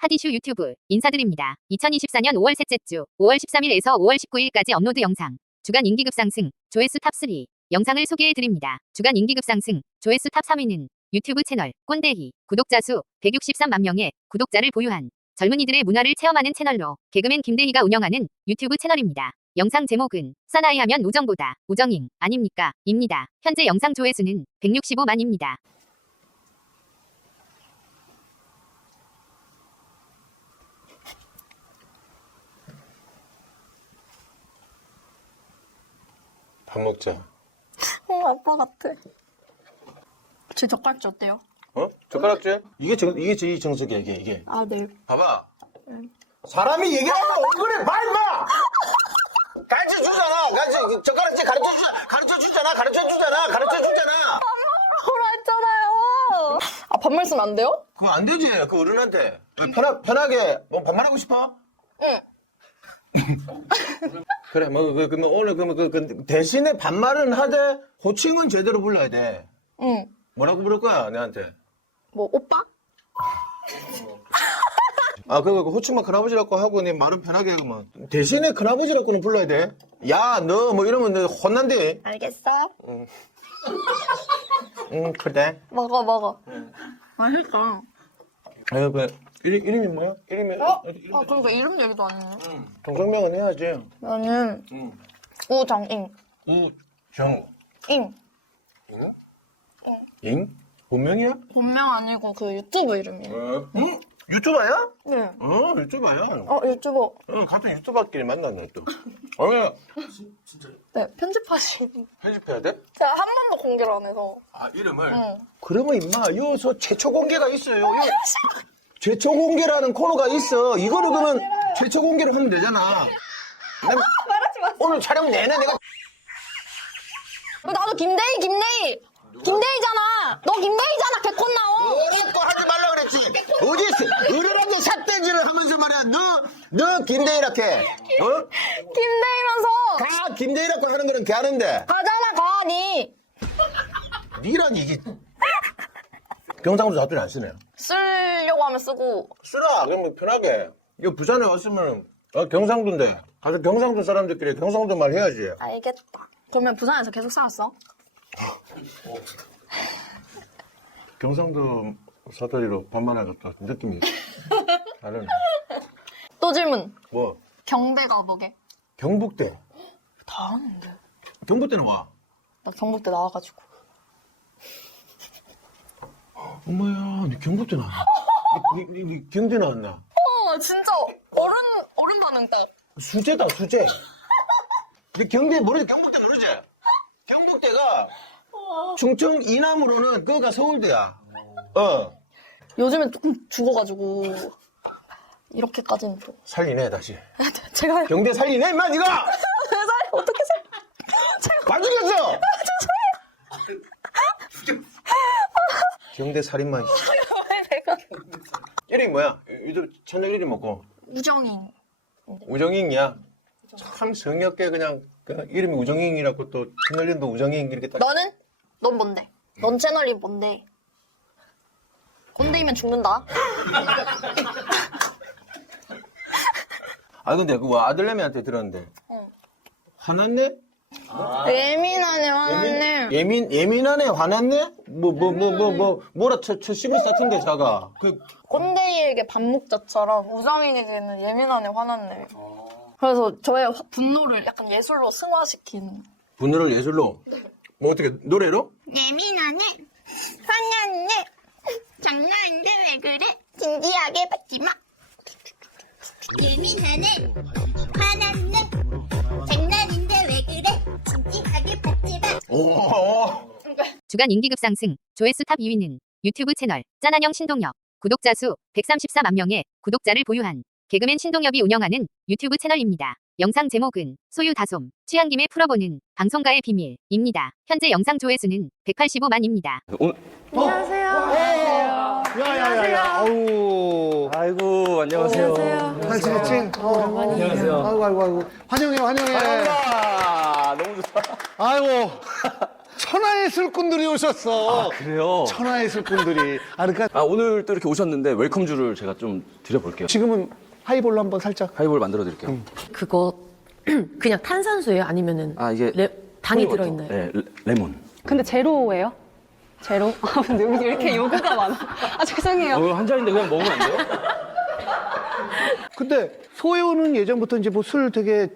하디슈 유튜브 인사드립니다. 2024년 5월 셋째 주 5월 13일에서 5월 19일까지 업로드 영상 주간 인기 급 상승 조회수 탑3 영상을 소개해 드립니다. 주간 인기 급 상승 조회수 탑 3위는 유튜브 채널 꼰대희 구독자 수 163만 명의 구독자를 보유한 젊은이들의 문화를 체험하는 채널로 개그맨 김대희가 운영하는 유튜브 채널입니다. 영상 제목은 사나이 하면 우정보다 우정잉 아닙니까? 입니다. 현재 영상 조회수는 165만입니다. 밥 먹자. 어, 아빠 같아. 제 젓갈지 어때요? 어? 젓가락질? 이게 정, 이게 제 정석이야, 이게, 이게. 아, 네. 봐봐. 사람이 얘기하면 얼굴에 말 마! 가르쳐 주잖아. 가르쳐, 젓가락질 가르쳐 주잖아. 가르쳐 주잖아. 가르쳐 주잖아. 가르쳐 주잖아. 뭐라 했잖아요. 아, 반말 쓰면 안 돼요? 그거 안 되지. 그 어른한테. 편하, 편하게, 뭐, 반말하고 싶어? 응. 그래, 뭐, 그, 그러면 오늘, 그러면 그, 그, 대신에 반말은 하되, 호칭은 제대로 불러야 돼. 응. 뭐라고 부를 거야, 내한테? 뭐, 오빠? 아, 그거 그 호칭만 큰아버지라고 하고, 네 말은 편하게 하고, 뭐. 대신에 큰아버지라고는 불러야 돼. 야, 너, 뭐 이러면 너 혼난대. 알겠어. 응, 그래. 먹어, 먹어. 맛있다. 아유, 그, 이름, 이름이 뭐야? 이름이, 어? 이름, 아, 그러니까 이름 얘기도 안 했네. 동성명은 해야지. 나는 응. 우정잉. 우정, 잉. 잉? 응. 잉? 본명이야? 본명 아니고 그 유튜브 이름이에요. 응? 유튜버야? 네. 어, 유튜버야. 어, 유튜버. 응, 같은 유튜버끼리 만났네, 또. 어, 네, 편집하시고. 편집해야 돼? 제가 한 번도 공개를 안 해서. 아, 이름을? 응. 그러면 임마, 요서 최초 공개가 있어요. 요 최초 공개라는 코너가 있어. 이거를 그러면 최초 공개를 하면 되잖아. 난 말하지 마. 오늘 촬영 내내 내가 나도 김대희, 김대희. 김대희잖아. 너 김대희잖아. 개콘 나오. 어렵고 하지 말라 그랬지. 어디 어른한테 삿대질을 하면서 말이야. 너, 너 김대희라게. 어? 김대희면서 가 김대희라고 하는 거는 걔하는데. 가잖아, 가, 니. 니란 이게. 경상도 사투리 안 쓰네요. 쓰려고 하면 쓰고. 쓰라. 그러면 편하게. 이거 부산에 왔으면 어, 경상도인데. 가서 경상도 사람들끼리 경상도 말 해야지. 알겠다. 그러면 부산에서 계속 살았어? 경상도 사투리로 반말하니까 또 느낌이 다르네. 또 질문. 뭐 경대가 뭐게? 경북대. 다 아는데. 경북대는 와. 나 경북대 나와가지고. 엄마야, 니 경북대 니 경대 나왔나? 어, 진짜 어른, 어른 반응 딱. 수제다, 수제. 니 경대 모르지? 경북대 모르지? 경북대가 충청 이남으로는 그거가 서울대야. 어. 요즘엔 조금 죽어가지고. 이렇게까지는 또. 살리네, 다시. 제가 경대 살리네, 임마, 니가! 살 어떻게 살? 봐주겠어! 경대 살인마. 내가 이름이 뭐야? 요즘 채널 이름 뭐고? 우정인. 우정잉이야. 참 성역계 그냥 그 이름이 우정잉이라고 또 채널 이름도 우정잉 이렇게 딱. 너는? 넌 뭔데? 넌 채널이 뭔데? 꼰대이면 죽는다. 아 근데 그거 아들내미한테 들었는데 어. 화났네? 예민하네, 화났네. 예민 예민하네 화났네? 뭐 뭐 뭐 뭐 뭐 뭐라 쳐쳐 씹을 같은 데 자가 그 꼰대이에게 반목자처럼 우정인에게는 예민하네, 화났네. 그래서 저의 화- 분노를 약간 예술로 승화시킨. 분노를 예술로 뭐 어떻게 노래로? 예민하네, 화났네, 장난인데 왜 그래? 진지하게 받지 마. 예민하네 오 주간 인기 급 상승 조회수 탑 2위는 유튜브 채널 짠한형 신동엽 구독자 수 134만 명의 구독자를 보유한 개그맨 신동엽이 운영하는 유튜브 채널입니다. 영상 제목은 소유 다솜 취한 김에 풀어보는 방송가의 비밀입니다. 현재 영상 조회수는 185만입니다. 야야야야. 아우. 아이고 안녕하세요. 잘 지냈지? 어. 안녕하세요. 아이고 아이고 아이고. 환영해 환영해. 아 너무 좋다. 아이고. 천하의 술꾼들이 오셨어. 그래요? 천하의 술꾼들이. 아, 그러니까 아, 오늘 또 이렇게 오셨는데 웰컴주를 제가 좀 드려볼게요. 지금은 하이볼로 한번 살짝. 하이볼 만들어 드릴게요. 그거 그냥 탄산수예요? 아니면은 아, 이게 레- 당이. 들어있나요? 네, 레- 레몬. 근데 제로예요? 제로? 아, 근데 여기 이렇게 요구가 많아. 아, 죄송해요. 어, 한 잔인데 그냥 먹으면 안 돼요? 근데 소혜호는 예전부터 이제 뭐 술 되게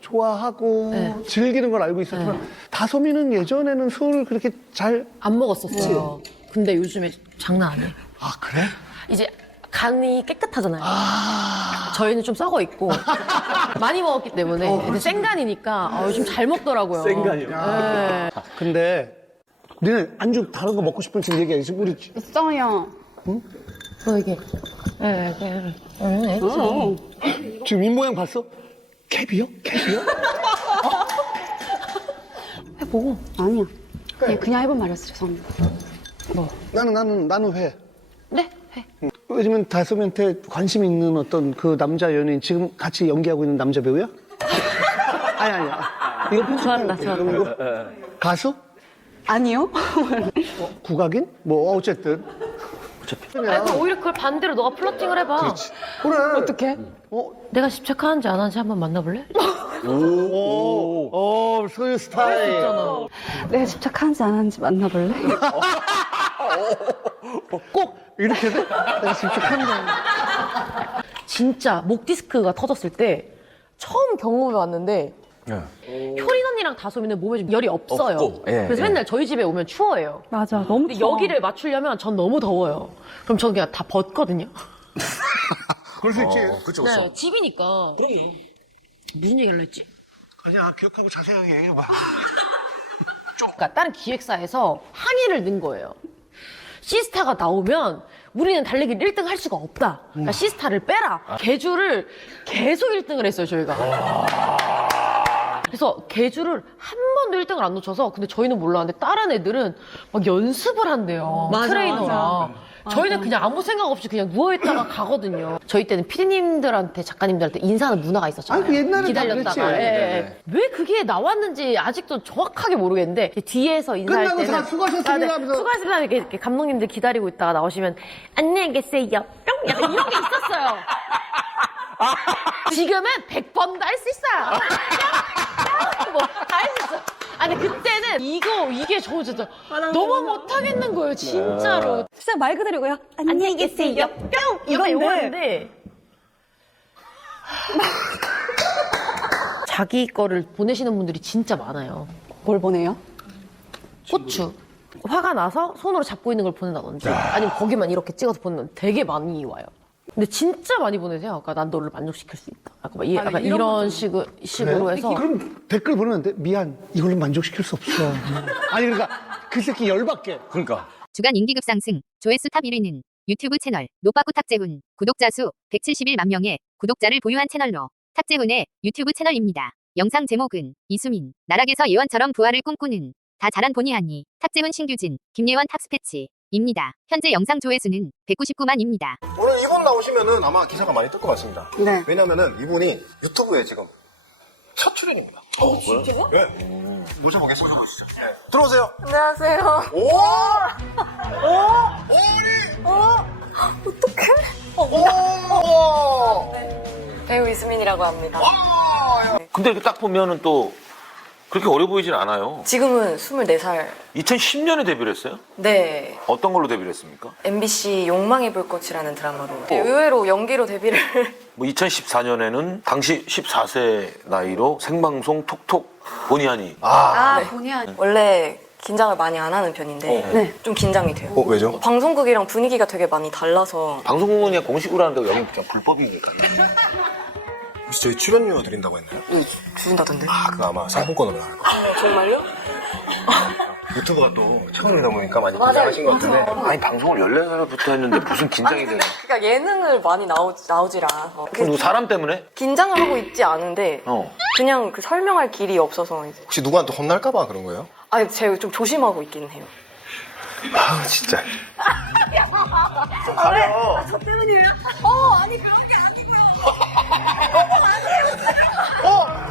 좋아하고 네. 즐기는 걸 알고 있었지만 다솜이는 예전에는 술 그렇게 잘. 안 먹었었어요. 근데 요즘에 장난 아니에요. 아, 그래? 이제 간이 깨끗하잖아요. 저희는 좀 썩어 있고 많이 먹었기 때문에 근데 생간이니까 어, 요즘 잘 먹더라고요. 생간이요? 네. 근데 니네 안주 다른 거 먹고 싶은 지금 얘기해. 지금 우리 있어요. 뭐 이게 네, 네. 네. 지금 입 모양 봤어? 캡이요? 캡이요? 해보고. 아니야. 그냥, 그냥 해본 말이었어. 죄송합니다. 나는 나는 나는 회. 네. 해. 왜냐면 다솜이한테 관심 있는 어떤 그 남자 연예인 지금 같이 연기하고 있는 남자 배우야? 아니 아니야. 이거 좋아한다, 좋아한다. 이거 가수? 아니요? 국악인? 뭐 어쨌든. 아니, 그럼 오히려 그걸 반대로 너가 플러팅을 해봐. 그래. 어떻게? 어, 내가 집착하는지 안 하는지 한번 만나볼래? 오, 오, 소유 스타일. 내가 집착하는지 안 하는지 만나볼래? 꼭 이렇게 돼? 내가 집착한다. 진짜 목 디스크가 터졌을 때 처음 경험해 왔는데 네. 효린 언니랑 다솜이는 몸에 좀 열이 없어요. 없고, 예, 그래서 예. 맨날 저희 집에 오면 추워해요. 맞아. 너무 근데 여기를 맞추려면 전 너무 더워요. 그럼 전 그냥 다 벗거든요. 그럴 수 있지. 그쵸, 네, 집이니까. 그럼요. 무슨 얘기를 했지? 아니야, 기억하고 자세하게 얘기해봐. 그러니까 다른 기획사에서 항의를 넣은 거예요. 시스타가 나오면 우리는 달리기를 1등 할 수가 없다. 그러니까 시스타를 빼라. 개주를 계속 1등을 했어요, 저희가. 그래서 개주를 한 번도 1등을 안 놓쳐서 근데 저희는 몰랐는데 다른 애들은 막 연습을 한대요. 트레이너랑. 저희는 그냥 아무 생각 없이 그냥 누워있다가 가거든요. 저희 때는 피디님들한테 작가님들한테 인사하는 문화가 있었잖아요. 아니, 옛날엔 다 기다렸다가. 예, 예. 왜 그게 나왔는지 아직도 정확하게 모르겠는데 뒤에서 인사할 끝나고 때는 다 수고하셨습니다 아, 네. 하면서. 수고하셨습니다 이렇게, 이렇게 감독님들 기다리고 있다가 나오시면 안녕히 계세요 뿅 약간 이런 게 있었어요 지금은 100번도 할 수 있어요. 뭐다 할 수 있어. 아니 그때는 이거 이게 저 진짜 너무 못하겠는 거예요 진짜로. 진짜 말 그대로고요. 안녕히 계세요. 뿅! 이거 이거는데. 자기 거를 보내시는 분들이 진짜 많아요. 뭘 보내요? 고추. 화가 나서 손으로 잡고 있는 걸 보낸다든지 아니면 거기만 이렇게 찍어서 보내는 되게 많이 와요. 근데 진짜 많이 보내세요. 그러니까 난 너를 만족시킬 수 있다. 약간, 막 이, 약간 이런, 식으, 식으 로 해서 그럼 댓글 보내는데 미안, 이걸로 만족시킬 수 없어. 아니 그러니까 그 새끼 열받게. 그러니까. 주간 인기 급 상승 조회수 탑 1위는 유튜브 채널 노빠꾸 탁재훈 구독자 수 171만 명의 구독자를 보유한 채널로 탁재훈의 유튜브 채널입니다. 영상 제목은 이수민 나락에서 예원처럼 부활을 꿈꾸는 다 잘한 본의 아니 탁재훈 신규진 김예원 탑스패치 입니다. 현재 영상 조회수는 199만입니다. 오늘 이분 나오시면은 아마 기사가 많이 뜰 것 같습니다. 네. 왜냐면은 이분이 유튜브에 지금 첫 출연입니다. 어, 진짜요? 네. 모셔보겠습니다. 모셔보시죠. 네. 들어오세요. 안녕하세요. 오! 오! 오리! 어? 어떡해? 오! 배우 이수민이라고 합니다. 근데 이렇게 딱 보면은 또 그렇게 어려 보이진 않아요. 지금은 24살. 2010년에 데뷔를 했어요? 네. 어떤 걸로 데뷔를 했습니까? MBC 욕망의 불꽃이라는 드라마로. 의외로 연기로 데뷔를. 뭐 2014년에는 당시 14세 나이로 생방송 톡톡 보니 하니 아, 본의 아니. 원래 긴장을 많이 안 하는 편인데 네. 좀 긴장이 돼요. 어, 왜죠? 방송국이랑 분위기가 되게 많이 달라서 방송국은 공식으로 하는데 여기 그냥 불법이니까요. 혹시 저희 출연료 드린다고 했나요? 주신다던데. 아, 그거 아마 상품권으로 나가는 거. 정말요? 유튜브가 또 처음이다 보니까 많이 긴장하신 것 같은데. 아니 방송을 14살부터 했는데 무슨 긴장이 되냐. 그러니까 예능을 많이 나오, 나오질 않아서. 그럼 누구 사람 때문에? 긴장을 하고 있지 않은데 어. 그냥 그 설명할 길이 없어서 이제. 혹시 누구한테 혼날까봐 그런 거예요? 아니 제가 좀 조심하고 있긴 해요. 아, 진짜. 어,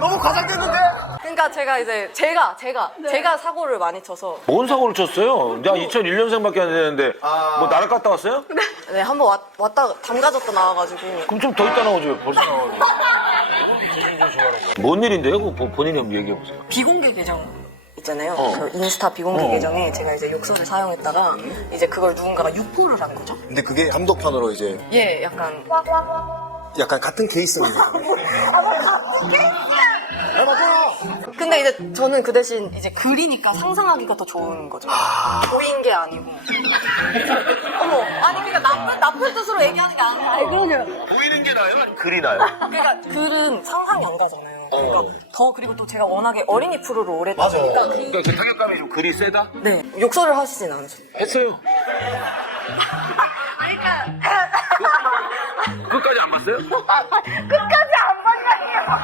너무 과장됐는데? 그러니까 제가 이제 제가 제가 제가 사고를 많이 쳐서 뭔 사고를 쳤어요? 나 2001년생밖에 안 되는데 뭐 나락 갔다 왔어요? 네 한번 왔, 왔다 담가졌다 나와가지고 그럼 좀 더 있다 나오지 왜 벌써 나오지? 뭔 일인데요? 그거 본- 본인이 한번 얘기해 보세요. 비공개 계정 있잖아요. 어. 그 인스타 비공개 계정에 제가 이제 욕설을 사용했다가 이제 그걸 누군가가 유포를 한 거죠. 근데 그게 감독판으로 이제 예, 약간 약간 같은 케이스입니다. 근데 이제 저는 그 대신 이제 글이니까 상상하기가 더 좋은 거죠. 보인 게 아니고. 어머, 아니 그러니까 나쁜 나쁜 뜻으로 얘기하는 게 아니라. 아니 그러죠. 보이는 게 나요? 아니면 글이 나요? 그러니까 글은 상상이 안 가잖아요. 그러니까 더 그리고 또 제가 워낙에 어린이 프로를 오래 그, 그러니까 그 타격감이 좀 글이 세다? 네 욕설을 하시진 않으셨어요. 했어요. 봤어요? 끝까지 안 봤냐니요.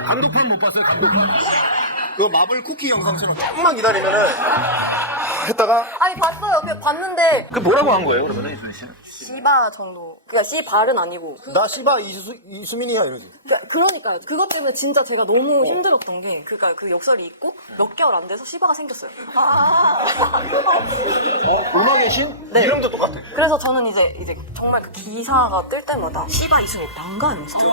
감독판 못 봤어요, 감독판. 그 마블 쿠키 영상처럼 조금만 기다리면은 했다가 아니 봤어요. 그냥 봤는데 그 뭐라고 한 거예요, 그러면 이순 씨는? 씨바 정도. 그러니까 씨 발은 아니고. 나 씨바 이수, 이수민이야 이러지. 그러니까 그러니까요. 그것 때문에 진짜 제가 너무 힘들었던 게, 그러니까 그 역설이 있고 몇 개월 안 돼서 씨바가 생겼어요. 음악의 신? 네. 이름도 똑같아. 그래서 저는 이제 이제 정말 그 기사가 뜰 때마다 씨바 난가요, 진짜.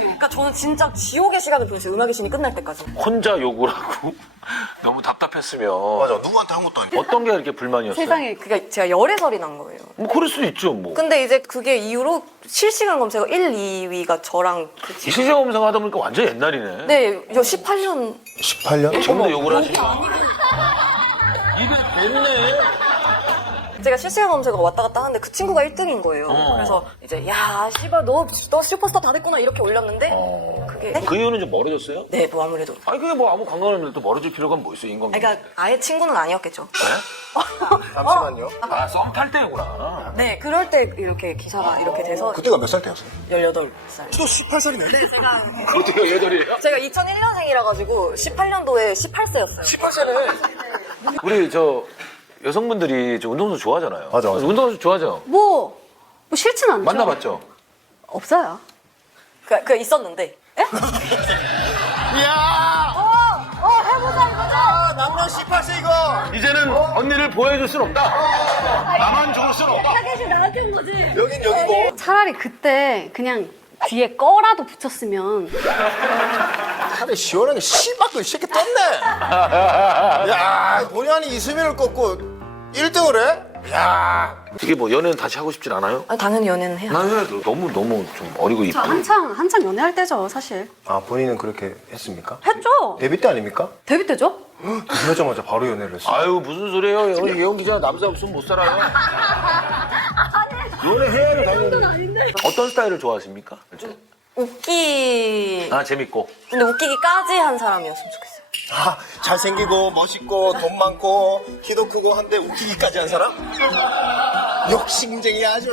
그러니까 저는 진짜 지옥의 시간을 보냈어요. 음악의 신이 끝날 때까지. 혼자 욕을 하고 너무 답답했으면 맞아, 누구한테 한 것도 아니고. 어떤 게 이렇게 불만이었어요? 세상에 그러니까 제가 열애설이 난 거예요. 뭐 그럴 수도 있죠, 뭐. 근데 이제 그게 이후로 실시간 검색어 1, 2위가 저랑 그 지- 시세 검색 하다 보니까 완전 옛날이네. 네, 저 18년 18년? 지금도 욕을 하시고. 제가 실시간 검색어 왔다 갔다 하는데 그 친구가 1등인 거예요. 어. 그래서 이제 야 씨발 너, 너 슈퍼스타 다 됐구나 이렇게 올렸는데 그게 그 이유는 좀 멀어졌어요? 네 뭐 아무래도 아니 그게 뭐 아무 관계없는데 또 멀어질 필요가 뭐 있어 인간. 그러니까 아예 친구는 아니었겠죠. 잠시만요. 아썸 탈 때구나. 네 그럴 때 이렇게 기사가 이렇게 돼서 그때가 몇 살 때였어요? 18살. 또 18살이네. 네 제가 어떻게 얘들이에요? 제가 2001년생이라 가지고 18년도에 18세였어요. 18살에. 우리 저 여성분들이 저 운동선수 좋아하잖아요. 맞아, 맞아. 운동선수 좋아하죠. 뭐, 뭐 싫진 않죠. 만나봤죠. 없어요. 그, 그 있었는데 남녀 18세 이거. 이제는 언니를 보여줄 순 없다. 나만 좋을 순 없다. 여긴 여기고. 차라리 그때 그냥 뒤에 꺼라도 붙였으면 차라리 시원하게 씨발도 이 새끼 떴네. 야, 본의 아닌 이수민을 꺾고 1등을 해? 야. 이게 뭐 연애는 다시 하고 싶진 않아요? 아니, 당연히 연애는 해야 난 해도 너무 너무 좀 어리고 저 이쁘고. 한창 한창 연애할 때죠 사실. 아, 본인은 그렇게 했습니까? 했죠. 데뷔 때 아닙니까? 데뷔 때죠. 데뷔하자마자 바로 연애를 했어. 아유 무슨 소리예요? 여기 예원 기자 남자 없으면 못 살아요. 연애해야죠 당연히. 어떤 스타일을 좋아하십니까? 웃기 아 재밌고. 근데 웃기기까지 한 사람이었으면 좋겠어요. 아, 잘생기고 멋있고 돈 많고 키도 크고 한데 웃기기까지 한 사람? 욕심쟁이 아주.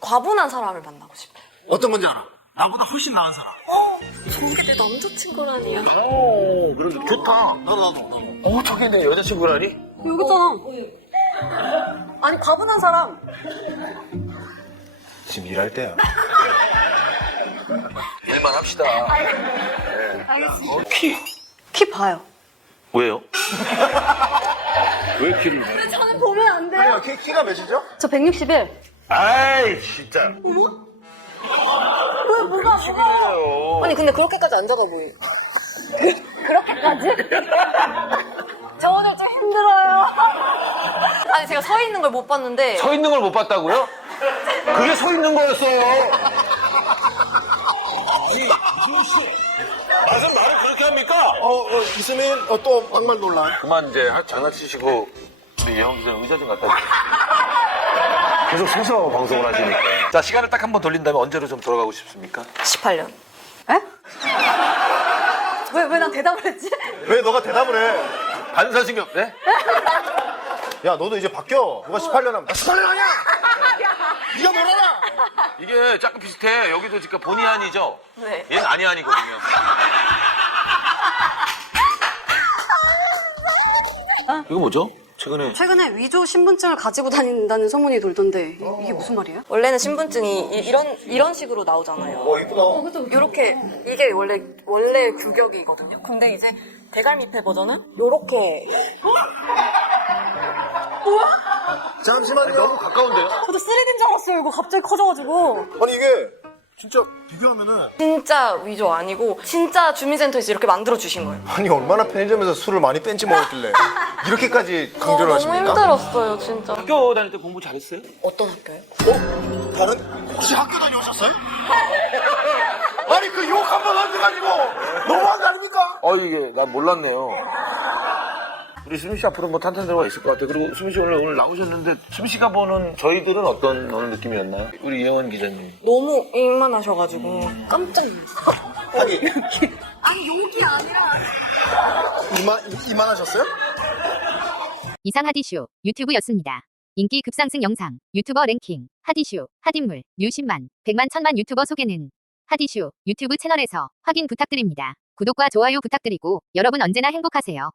과분한 사람을 만나고 싶어요. 어떤 건지 알아? 나보다 훨씬 나은 사람. 저게 내 남자친구라니요. 오 그런데 좋다. 나도 나도. 어 저게 내 여자친구라니? 여기잖아. 아니 과분한 사람. 지금 일할 때야. 일만 합시다. 어, 키 키 봐요. 왜요? 왜 키를 내? 저는 보면 안 돼요. 키, 키가 몇이죠? 저 161. 아이 진짜. 왜 뭐가 뭐가? 아니 근데 그렇게까지 안 작아 보이. 그렇게까지? 저 오늘 좀 힘들어요. 아니 제가 서 있는 걸 못 봤는데 서 있는 걸 못 봤다고요? 그게 서 있는 거였어요. 무슨 말을 그렇게 합니까? 어, 어 이수민, 어, 또 막말 논란. 그만 이제 하- 장난치시고 우리 예원 기자 의자 좀 갖다 주세요. 계속 서서 방송을 하시니까. 자 시간을 딱 한 번 돌린다면 언제로 좀 돌아가고 싶습니까? 18년. 에? 왜왜 난 대답을 했지? 왜 너가 대답을 해? 반사신경 네? 야, 너도 이제 바뀌어. 누가 18년 하면, 나 18년 하냐? 네가 뭘 알아? 이게 약간 비슷해. 여기도 지금 본의 아니죠? 네. 얘는 아니 아니거든요. 이거 뭐죠? 최근에 최근에 위조 신분증을 가지고 다닌다는 소문이 돌던데 이게 무슨 말이에요? 원래는 신분증이 이, 런 이런 식으로 나오잖아요. 어, 이쁘다. 이렇게 이게 원래 원래 규격이거든요. 근데 이제 대갈미패 버전은 요렇게 잠시만요. 너무 가까운데요? 저도 3D인 줄 알았어요. 이거 갑자기 커져가지고. 아니, 이게 진짜 비교하면은. 진짜 위조 아니고 진짜 주민센터에서 이렇게 만들어 주신 거예요. 아니, 얼마나 편의점에서 술을 많이 뺀지 먹었길래. 이렇게까지 어, 강조를 너무 하십니까? 힘들었어요, 진짜. 학교 다닐 때 공부 잘했어요? 어떤 학교요? 다른, 혹시 학교 다녀오셨어요? 아니, 그 욕 한번 얹어가지고 너무한 거 아닙니까? 어 이게 난 몰랐네요. 우리 수민 씨 앞으로 뭐 탄탄 들어가 있을 것 같아요. 그리고 수민 씨 오늘 오늘 나오셨는데 수민 씨가 보는 저희들은 어떤 어느 느낌이었나요? 우리 이영원 기자님. 너무 일만하셔가지고 깜짝 놀랐어요. 아니. 이만, 이만하셨어요? 이상 하디쇼 유튜브였습니다. 인기 급상승 영상 유튜버 랭킹 하디쇼 하딘물 뉴 10만 100만 천만 유튜버 소개는 하디쇼 유튜브 채널에서 확인 부탁드립니다. 구독과 좋아요 부탁드리고 여러분 언제나 행복하세요.